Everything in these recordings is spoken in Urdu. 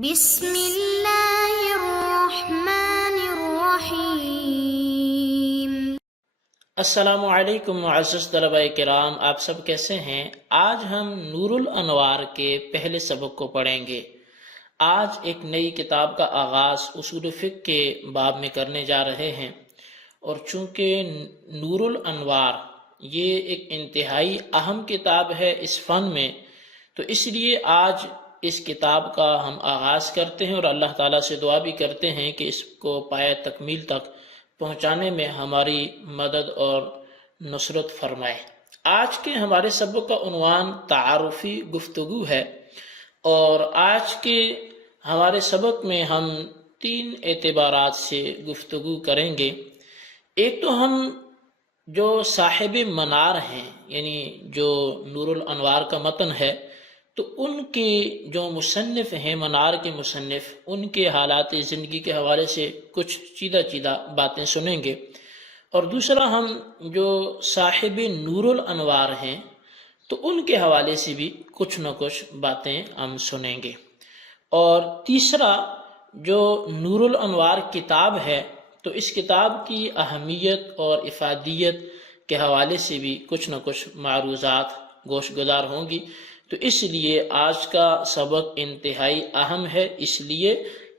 بسم اللہ الرحمن الرحیم۔ السلام علیکم معزز طلبہ کرام، آپ سب کیسے ہیں؟ آج ہم نور الانوار کے پہلے سبق کو پڑھیں گے۔ آج ایک نئی کتاب کا آغاز اصول فقہ کے باب میں کرنے جا رہے ہیں، اور چونکہ نور الانوار یہ ایک انتہائی اہم کتاب ہے اس فن میں، تو اس لیے آج اس کتاب کا ہم آغاز کرتے ہیں اور اللہ تعالیٰ سے دعا بھی کرتے ہیں کہ اس کو پایہ تکمیل تک پہنچانے میں ہماری مدد اور نصرت فرمائے۔ آج کے ہمارے سبق کا عنوان تعارفی گفتگو ہے، اور آج کے ہمارے سبق میں ہم 3 اعتبارات سے گفتگو کریں گے۔ ایک تو ہم جو صاحب منار ہیں، یعنی جو نور الانوار کا متن ہے، تو ان کے جو مصنف ہیں، منار کے مصنف، ان کے حالات زندگی کے حوالے سے کچھ چیدہ باتیں سنیں گے۔ اور دوسرا ہم جو صاحب نور الانوار ہیں تو ان کے حوالے سے بھی کچھ نہ کچھ باتیں ہم سنیں گے۔ اور تیسرا جو نور الانوار کتاب ہے، تو اس کتاب کی اہمیت اور افادیت کے حوالے سے بھی کچھ نہ کچھ معروضات گوش گزار ہوں گی۔ تو اس لیے آج کا سبق انتہائی اہم ہے، اس لیے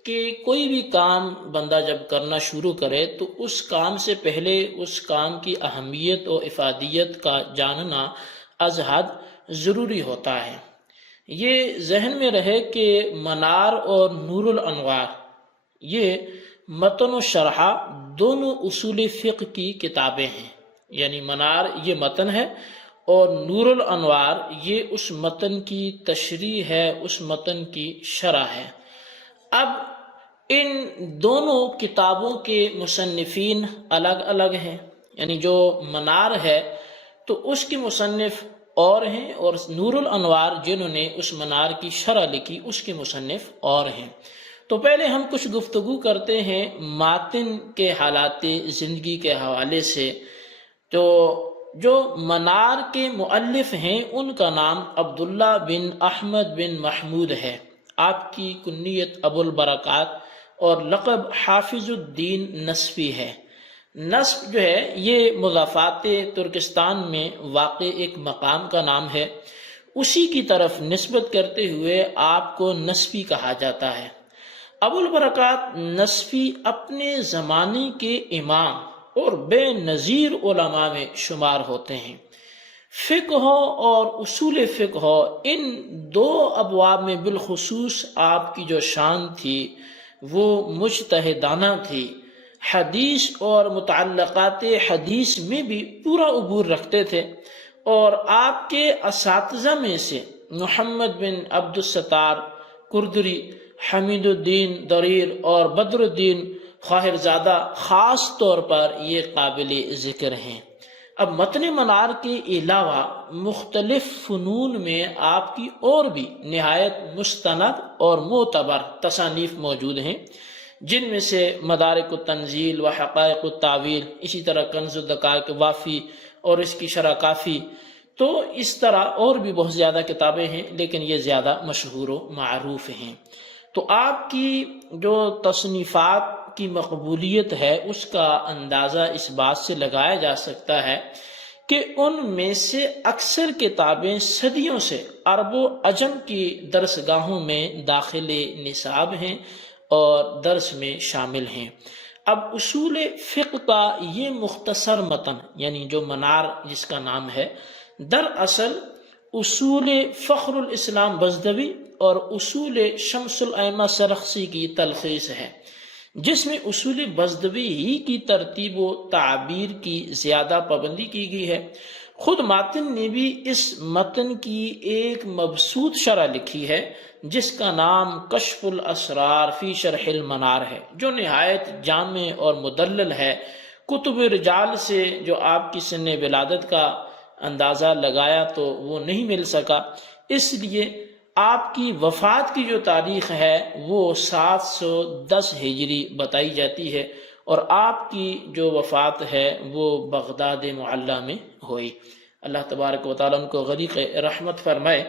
کہ کوئی بھی کام بندہ جب کرنا شروع کرے تو اس کام سے پہلے اس کام کی اہمیت اور افادیت کا جاننا از حد ضروری ہوتا ہے۔ یہ ذہن میں رہے کہ منار اور نور الانوار یہ متن و شرح دونوں اصول فقہ کی کتابیں ہیں، یعنی منار یہ متن ہے اور نور الانوار یہ اس متن کی تشریح ہے، اس متن کی شرح ہے۔ اب ان دونوں کتابوں کے مصنفین الگ الگ ہیں، یعنی جو منار ہے تو اس کے مصنف اور ہیں، اور نور الانوار جنہوں نے اس منار کی شرح لکھی اس کے مصنف اور ہیں۔ تو پہلے ہم کچھ گفتگو کرتے ہیں ماتن کے حالات زندگی کے حوالے سے۔ تو جو منار کے مؤلف ہیں ان کا نام عبداللہ بن احمد بن محمود ہے، آپ کی کنیت ابو البرکات اور لقب حافظ الدین نصفی ہے۔ نصف جو ہے یہ مضافات ترکستان میں واقع ایک مقام کا نام ہے، اسی کی طرف نسبت کرتے ہوئے آپ کو نصفی کہا جاتا ہے۔ ابو البرکات نصفی اپنے زمانے کے امام اور بے نظیر علماء میں شمار ہوتے ہیں۔ فقہ اور اصول فقہ ان 2 ابواب میں بالخصوص آپ کی جو شان تھی وہ مجتہدانہ تھی۔ حدیث اور متعلقات حدیث میں بھی پورا عبور رکھتے تھے، اور آپ کے اساتذہ میں سے محمد بن عبد الستار کردری، حمید الدین دریر اور بدر الدین خواہرزادہ خاص طور پر یہ قابل ذکر ہیں۔ اب متن منار کے علاوہ مختلف فنون میں آپ کی اور بھی نہایت مستند اور معتبر تصانیف موجود ہیں، جن میں سے مدارک التنزیل و حقائق التاویل، اسی طرح کنز الدقائق وافی اور اس کی شرح کافی۔ تو اس طرح اور بھی بہت زیادہ کتابیں ہیں، لیکن یہ زیادہ مشہور و معروف ہیں۔ تو آپ کی جو تصنیفات کی مقبولیت ہے اس کا اندازہ اس بات سے لگایا جا سکتا ہے کہ ان میں سے اکثر کتابیں صدیوں سے عرب و عجم کی درسگاہوں میں داخل نصاب ہیں اور درس میں شامل ہیں۔ اب اصول فقہ کا یہ مختصر متن، یعنی جو منار جس کا نام ہے، دراصل اصول فخر الاسلام بزدوی اور اصول شمس الائمہ سرخسی کی تلخیص ہے، جس میں اصول بزدوی ہی کی ترتیب و تعبیر کی زیادہ پابندی کی گئی ہے۔ خود ماتن نے بھی اس متن کی ایک مبسوط شرح لکھی ہے جس کا نام کشف الاسرار فی شرح المنار ہے، جو نہایت جامع اور مدلل ہے۔ کتب رجال سے جو آپ کی سن ولادت کا اندازہ لگایا تو وہ نہیں مل سکا، اس لیے آپ کی وفات کی جو تاریخ ہے وہ 710 ہجری بتائی جاتی ہے، اور آپ کی جو وفات ہے وہ بغداد معلیٰ میں ہوئی۔ اللہ تبارک و تعالیٰ ان کو غریق رحمت فرمائے۔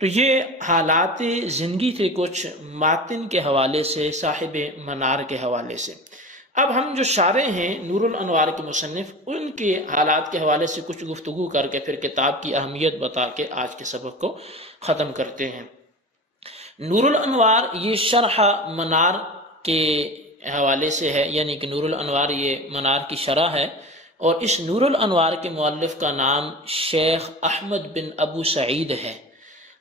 تو یہ حالات زندگی تھے کچھ ماتن کے حوالے سے، صاحب منار کے حوالے سے۔ اب ہم جو شارح ہیں نور الانوار کے مصنف، ان کے حالات کے حوالے سے کچھ گفتگو کر کے پھر کتاب کی اہمیت بتا کے آج کے سبق کو ختم کرتے ہیں۔ نور الانوار یہ شرح منار کے حوالے سے ہے، یعنی کہ نور الانوار یہ منار کی شرح ہے، اور اس نور الانوار کے مؤلف کا نام شیخ احمد بن ابو سعید ہے،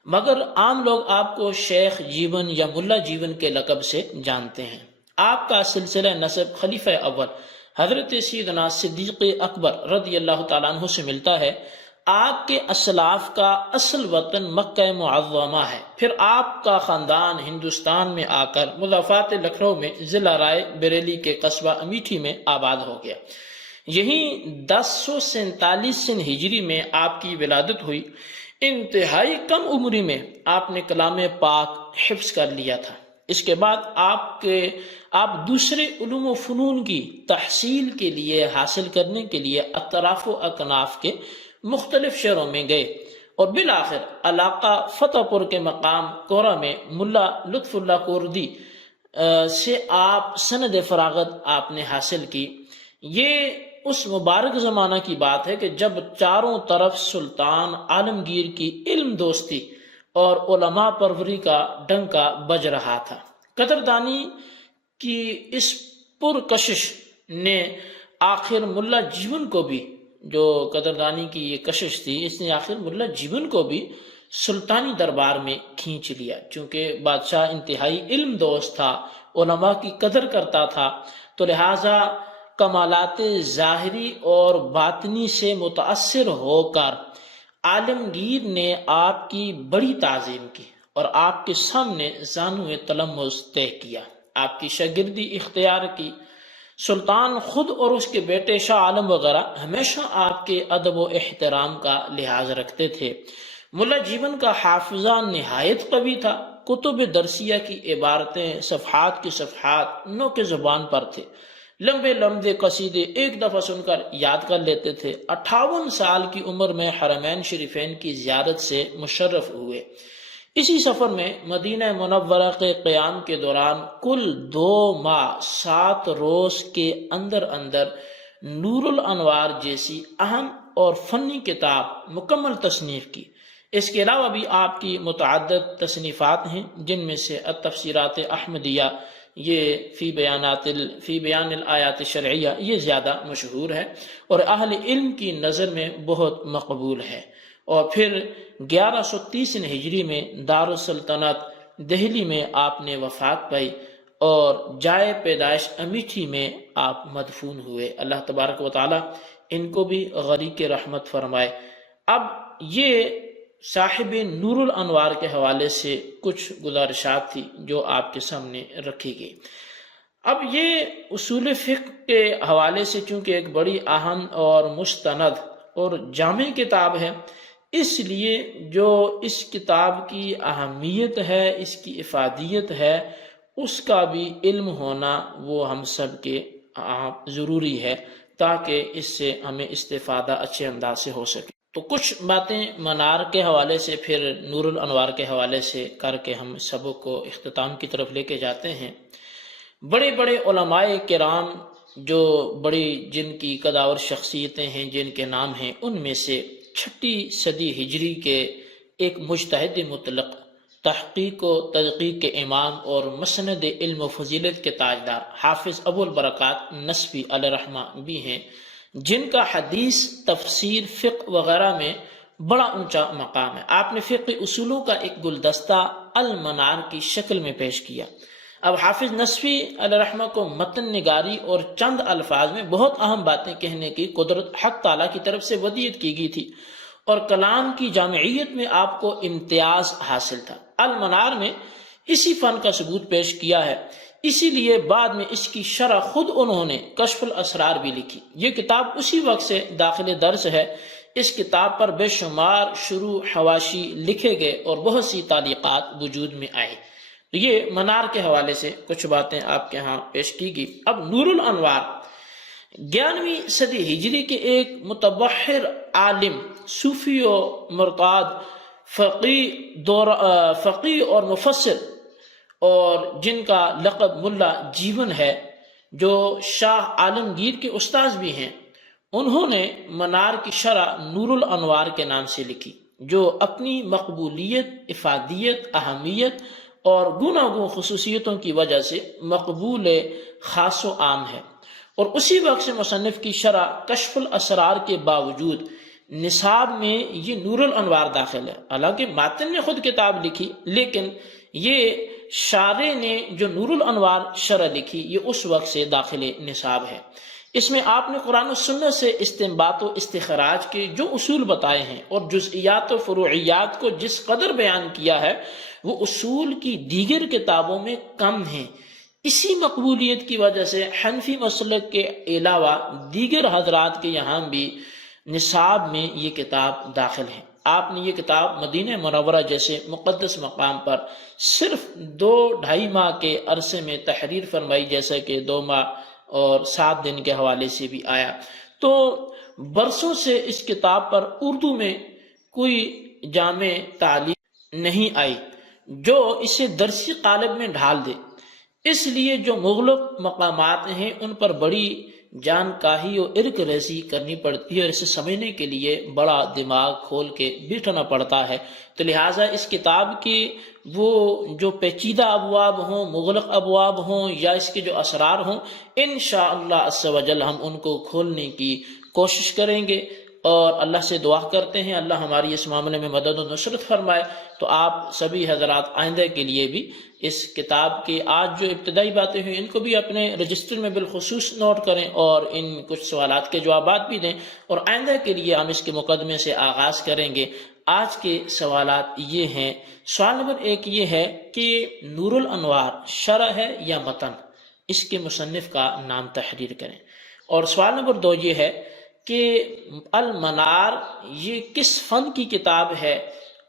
مگر عام لوگ آپ کو شیخ جیون یا ملا جیون کے لقب سے جانتے ہیں۔ آپ کا سلسلہ نسب خلیفہ اول حضرت سیدنا صدیق اکبر رضی اللہ تعالیٰ عنہ سے ملتا ہے۔ آپ کے اسلاف کا اصل وطن مکہ معظمہ ہے، پھر آپ کا خاندان ہندوستان میں آ کر مضافات لکھنؤ میں ضلع رائے بریلی کے قصبہ امیٹھی میں آباد ہو گیا۔ یہیں 1047 ہجری میں آپ کی ولادت ہوئی۔ انتہائی کم عمری میں آپ نے کلام پاک حفظ کر لیا تھا۔ اس کے بعد آپ دوسرے علوم و فنون کی تحصیل کے لیے حاصل کرنے کے لیے اطراف و اکناف کے مختلف شہروں میں گئے، اور بالآخر علاقہ فتح پور کے مقام کورا میں ملا لطف اللہ کوردی سے آپ سند فراغت آپ نے حاصل کی۔ یہ اس مبارک زمانہ کی بات ہے کہ جب چاروں طرف سلطان عالمگیر کی علم دوستی اور علماء پروری کا ڈنکا بج رہا تھا۔ قدردانی کی اس پرکشش نے آخر ملا جیون کو بھی، جو قدردانی کی یہ کشش تھی، اس نے آخر ملا جیون کو بھی سلطانی دربار میں کھینچ لیا۔ چونکہ بادشاہ انتہائی علم دوست تھا، علماء کی قدر کرتا تھا، تو لہٰذا کمالات ظاہری اور باطنی سے متاثر ہو کر عالمگیر نے آپ کی بڑی تعظیم کی اور آپ کے سامنے زانو تلمذ طے کیا، آپ کی شاگردی اختیار کی۔ سلطان خود اور اس کے بیٹے شاہ عالم وغیرہ ہمیشہ آپ کے ادب و احترام کا لحاظ رکھتے تھے۔ ملا جیون کا حافظہ نہایت قوی تھا، کتب درسیہ کی عبارتیں صفحات کی صفحات نو کے زبان پر تھے، لمبے لمبے قصیدے ایک دفعہ سن کر یاد کر لیتے تھے۔ 58 سال کی عمر میں حرمین شریفین کی زیارت سے مشرف ہوئے۔ اسی سفر میں مدینہ منورہ کے قیام کے دوران کل 2 ماہ 7 روز کے اندر نور الانوار جیسی اہم اور فنی کتاب مکمل تصنیف کی۔ اس کے علاوہ بھی آپ کی متعدد تصنیفات ہیں، جن میں سے التفسیرات احمدیہ، یہ فی بیان الآیات شرعیہ، یہ زیادہ مشہور ہے اور اہل علم کی نظر میں بہت مقبول ہے۔ اور پھر 1130 ہجری میں دارالسلطنت دہلی میں آپ نے وفات پائی اور جائے پیدائش امیٹھی میں آپ مدفون ہوئے۔ اللہ تبارک و تعالی ان کو بھی غریق رحمت فرمائے۔ اب یہ صاحب نور الانوار کے حوالے سے کچھ گزارشات تھی جو آپ کے سامنے رکھی گئی۔ اب یہ اصول فقہ کے حوالے سے چونکہ ایک بڑی اہم اور مستند اور جامع کتاب ہے، اس لیے جو اس کتاب کی اہمیت ہے، اس کی افادیت ہے، اس کا بھی علم ہونا وہ ہم سب کے ضروری ہے، تاکہ اس سے ہمیں استفادہ اچھے انداز سے ہو سکے۔ تو کچھ باتیں منار کے حوالے سے پھر نور الانوار کے حوالے سے کر کے ہم سبق کو اختتام کی طرف لے کے جاتے ہیں۔ بڑے بڑے علماء کرام جو بڑی جن کی قداور شخصیتیں ہیں، جن کے نام ہیں، ان میں سے 6 صدی ہجری کے ایک مجتہد مطلق، تحقیق و تدقیق کے امام اور مسند علم و فضیلت کے تاجدار حافظ ابو البرکات نسفی علیہ رحمہ بھی ہیں، جن کا حدیث، تفسیر، فقہ وغیرہ میں بڑا اونچا مقام ہے۔ آپ نے فقہ اصولوں کا ایک گلدستہ المنار کی شکل میں پیش کیا۔ اب حافظ نسفی علیہ رحمہ کو متن نگاری اور چند الفاظ میں بہت اہم باتیں کہنے کی قدرت حق تعالیٰ کی طرف سے ودیعت کی گئی تھی، اور کلام کی جامعیت میں آپ کو امتیاز حاصل تھا۔ المنار میں اسی فن کا ثبوت پیش کیا ہے، اسی لیے بعد میں اس کی شرح خود انہوں نے کشف الاسرار بھی لکھی۔ یہ کتاب اسی وقت سے داخل درس ہے۔ اس کتاب پر بے شمار شروع حواشی لکھے گئے اور بہت سی تعلیقات وجود میں آئی۔ یہ منار کے حوالے سے کچھ باتیں آپ کے ہاں پیش کی گئی۔ اب نور الانوار 11ویں صدی ہجری کے ایک متبحر عالم، صوفی و مرتاد فقی اور مفسر، اور جن کا لقب ملا جیون ہے، جو شاہ عالمگیر کے استاذ بھی ہیں، انہوں نے منار کی شرح نور الانوار کے نام سے لکھی، جو اپنی مقبولیت، افادیت، اہمیت اور گوناگون خصوصیتوں کی وجہ سے مقبول خاص و عام ہے۔ اور اسی وقت سے مصنف کی شرح کشف الاسرار کے باوجود نصاب میں یہ نور الانوار داخل ہے۔ حالانکہ ماتن نے خود کتاب لکھی، لیکن یہ شارح نے جو نور الانوار شرح لکھی یہ اس وقت سے داخل نصاب ہے۔ اس میں آپ نے قرآن و سنت سے استنباط و استخراج کے جو اصول بتائے ہیں اور جزئیات و فروعیات کو جس قدر بیان کیا ہے وہ اصول کی دیگر کتابوں میں کم ہیں۔ اسی مقبولیت کی وجہ سے حنفی مسلک کے علاوہ دیگر حضرات کے یہاں بھی نصاب میں یہ کتاب داخل ہے۔ آپ نے یہ کتاب مدینہ منورہ جیسے مقدس مقام پر صرف 2-2.5 ماہ کے عرصے میں تحریر فرمائی، جیسا کہ 2 ماہ اور 7 دن کے حوالے سے بھی آیا۔ تو برسوں سے اس کتاب پر اردو میں کوئی جامع تعلیم نہیں آئی جو اسے درسی قالب میں ڈھال دے، اس لیے جو مغلق مقامات ہیں ان پر بڑی جانکاہی اور ارک ریزی کرنی پڑتی ہے، اور اسے سمجھنے کے لیے بڑا دماغ کھول کے بیٹھنا پڑتا ہے۔ تو لہٰذا اس کتاب کے وہ جو پیچیدہ ابواب ہوں، مغلق ابواب ہوں، یا اس کے جو اسرار ہوں، انشاءاللہ عز و جل ہم ان کو کھولنے کی کوشش کریں گے، اور اللہ سے دعا کرتے ہیں اللہ ہماری اس معاملے میں مدد و نصرت فرمائے۔ تو آپ سبھی حضرات آئندہ کے لیے بھی اس کتاب کے آج جو ابتدائی باتیں ہوئی ان کو بھی اپنے رجسٹر میں بالخصوص نوٹ کریں، اور ان کچھ سوالات کے جوابات بھی دیں، اور آئندہ کے لیے ہم اس کے مقدمے سے آغاز کریں گے۔ آج کے سوالات یہ ہیں۔ سوال نمبر 1 یہ ہے کہ نور الانوار شرح ہے یا متن؟ اس کے مصنف کا نام تحریر کریں۔ اور سوال نمبر 2 یہ ہے کہ المنار یہ کس فن کی کتاب ہے،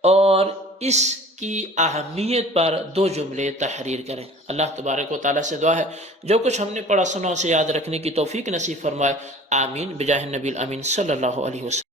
اور اس کی اہمیت پر 2 جملے تحریر کریں۔ اللہ تبارک و تعالیٰ سے دعا ہے جو کچھ ہم نے پڑھا سنا اسے یاد رکھنے کی توفیق نصیب فرمائے، آمین بجاہ النبی الامین صلی اللہ علیہ وسلم۔